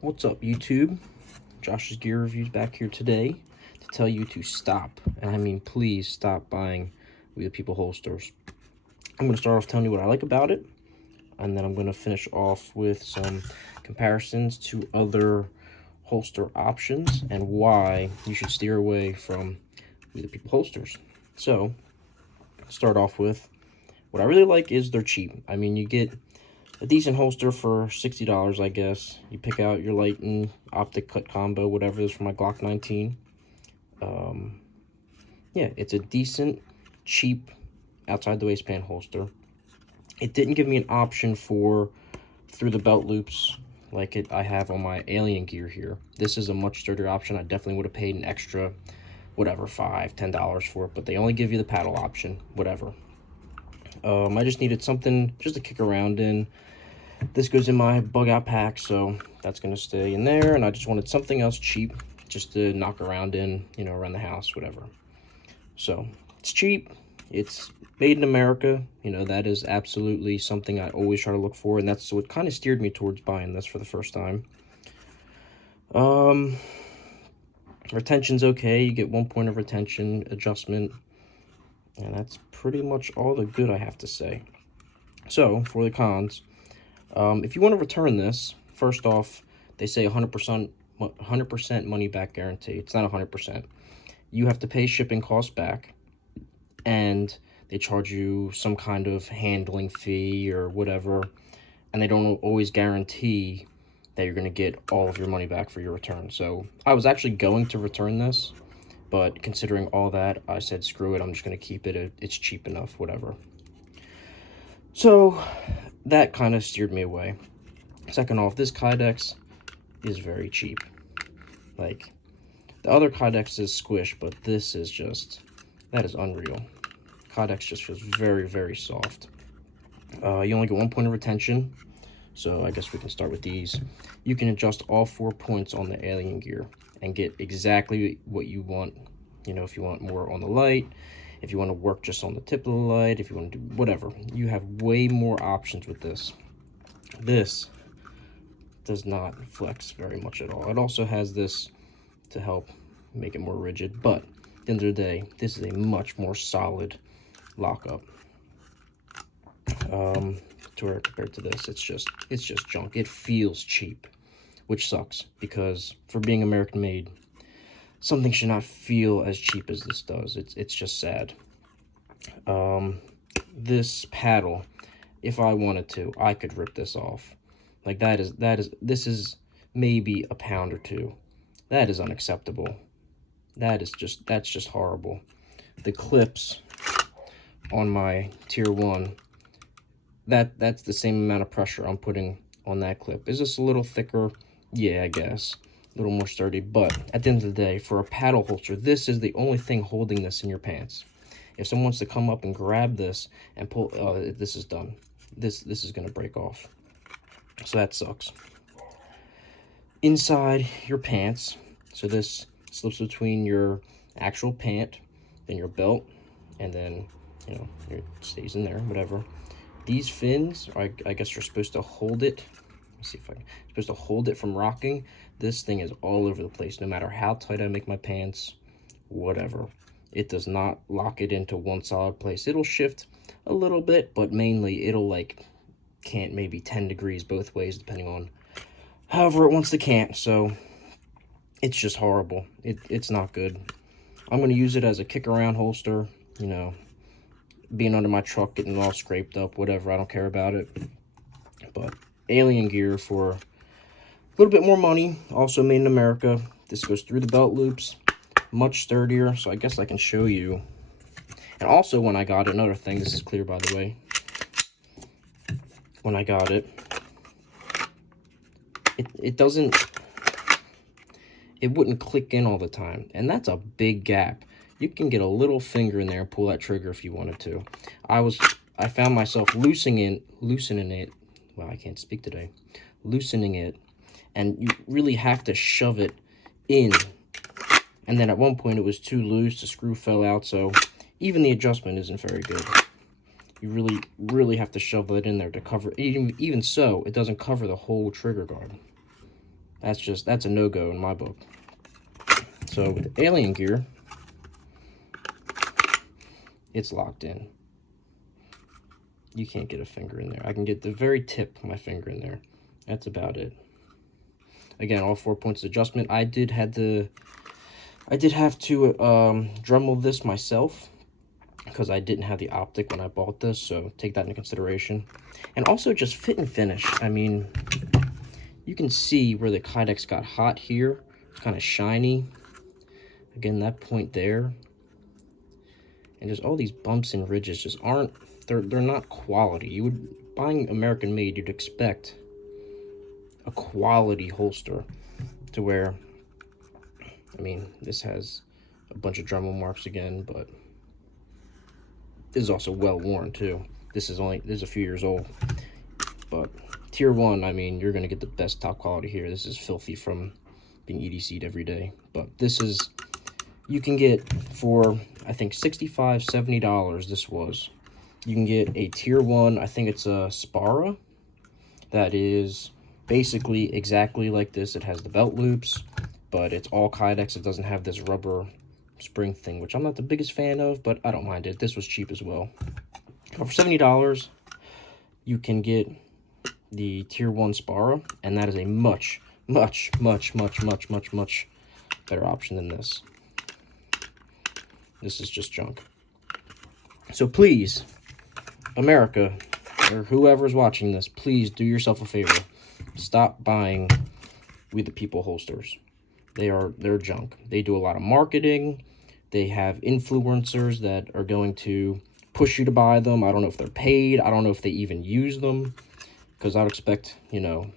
What's up, YouTube? Josh's Gear Reviews back here today to tell you to stop, and I mean please stop buying We the People holsters. I'm going to start off telling you what I like about it, and then I'm going to finish off with some comparisons to other holster options and why you should steer away from We the People holsters. So, start off with what I really like is they're cheap. I mean, you get a decent holster for $60, I guess. You pick out your Lighten optic cut combo, whatever it is, for my Glock 19. Yeah, it's a decent, cheap, outside the waistband holster. It didn't give me an option for through the belt loops like I have on my Alien Gear here. This is a much sturdier option. I definitely would have paid an extra, whatever, $5, $10 for it, but they only give you the paddle option, whatever. I just needed something just to kick around in. This goes in my bug out pack, so that's going to stay in there, and I just wanted something else cheap just to knock around in, you know, around the house, whatever. So, it's cheap, it's made in America, you know, that is absolutely something I always try to look for, and that's what kind of steered me towards buying this for the first time. Retention's okay, you get 1 point of retention adjustment, and that's pretty much all the good I have to say. So, for the cons, if you want to return this, first off, they say 100% money back guarantee. It's not 100%. You have to pay shipping costs back, and they charge you some kind of handling fee or whatever, and they don't always guarantee that you're going to get all of your money back for your return. So I was actually going to return this, but considering all that, I said, screw it, I'm just going to keep it. It's cheap enough, whatever. So that kind of steered me away. Second off, this Kydex is very cheap. Like, the other Kydex is squish, but this is just, that is unreal. Kydex just feels very, very soft. You only get 1 point of retention, so I guess we can start with these. You can adjust all 4 points on the Alien Gear and get exactly what you want. You know, if you want more on the light, if you want to work just on the tip of the light, if you want to do whatever. You have way more options with this. This does not flex very much at all. It also has this to help make it more rigid, but at the end of the day, this is a much more solid lockup. To where compared to this, it's just junk. It feels cheap, which sucks, because for being American made, something should not feel as cheap as this does. It's just sad. This paddle, if I wanted to, I could rip this off. Like, this is maybe a pound or two. That is unacceptable. That's just horrible. The clips on my tier 1, that's the same amount of pressure I'm putting on that clip. Is this a little thicker? Yeah, I guess. A little more sturdy, but at the end of the day, for a paddle holster, this is the only thing holding this in your pants. If someone wants to come up and grab this and pull, this is done. This is going to break off. So that sucks. Inside your pants, so this slips between your actual pant, then your belt, and then, you know, it stays in there, whatever. These fins, I guess you're supposed to hold it. Let's see if I'm supposed to hold it from rocking. This thing is all over the place, no matter how tight I make my pants, whatever. It does not lock it into one solid place. It'll shift a little bit, but mainly it'll like cant maybe 10 degrees both ways, depending on however it wants to cant. So it's just horrible. It's not good. I'm going to use it as a kick around holster, you know, being under my truck, getting it all scraped up, whatever. I don't care about it. But Alien Gear for a little bit more money, also made in America. This goes through the belt loops, much sturdier, so I guess I can show you. And also, when I got it, another thing, this is clear, by the way. When I got it, it wouldn't click in all the time, and that's a big gap. You can get a little finger in there and pull that trigger if you wanted to. I found myself loosening it. Well, I can't speak today. Loosening it, and you really have to shove it in. And then at one point it was too loose, the screw fell out, so even the adjustment isn't very good. You really have to shove that in there to cover. Even so, it doesn't cover the whole trigger guard. that's a no-go in my book. So with Alien Gear, it's locked in. You can't get a finger in there. I can get the very tip of my finger in there. That's about it. Again, all 4 points of adjustment. I did have to Dremel this myself because I didn't have the optic when I bought this, so take that into consideration. And also just fit and finish. I mean, you can see where the Kydex got hot here. It's kind of shiny. Again, that point there. And just all these bumps and ridges just aren't, they're not quality. You would, buying American made, you'd expect a quality holster to where, I mean, this has a bunch of Dremel marks again, but this is also well worn too. This is a few years old, but tier 1, I mean, you're gonna get the best top quality here. This is filthy from being EDC'd every day, but this is, you can get for, I think, $65, $70 this was. You can get a tier 1, I think it's a Spara, that is basically exactly like this. It has the belt loops, but it's all Kydex. It doesn't have this rubber spring thing, which I'm not the biggest fan of, but I don't mind it. This was cheap as well. But for $70, you can get the tier 1 Spara, and that is a much better option than this. This is just junk. So please, America, or whoever's watching this, please do yourself a favor. Stop buying We the People holsters. They're junk. They do a lot of marketing. They have influencers that are going to push you to buy them. I don't know if they're paid. I don't know if they even use them. Because I would expect, you know,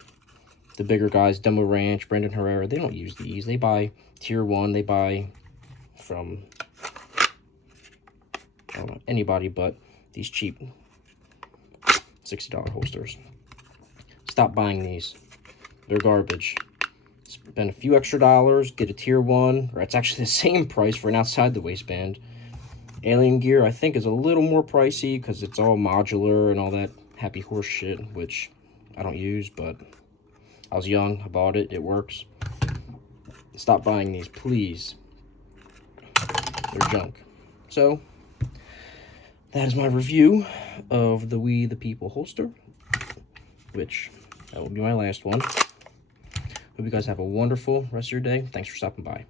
the bigger guys, Demo Ranch, Brandon Herrera, they don't use these. They buy tier 1. They buy from, I don't know, anybody but these cheap $60 holsters. Stop buying these. They're garbage. Spend a few extra dollars, get a tier 1, or it's actually the same price for an outside the waistband. Alien Gear, I think, is a little more pricey because it's all modular and all that happy horse shit, which I don't use, but I was young, I bought it, it works. Stop buying these, please. They're junk. So, that is my review of the We the People holster, which that will be my last one. Hope you guys have a wonderful rest of your day. Thanks for stopping by.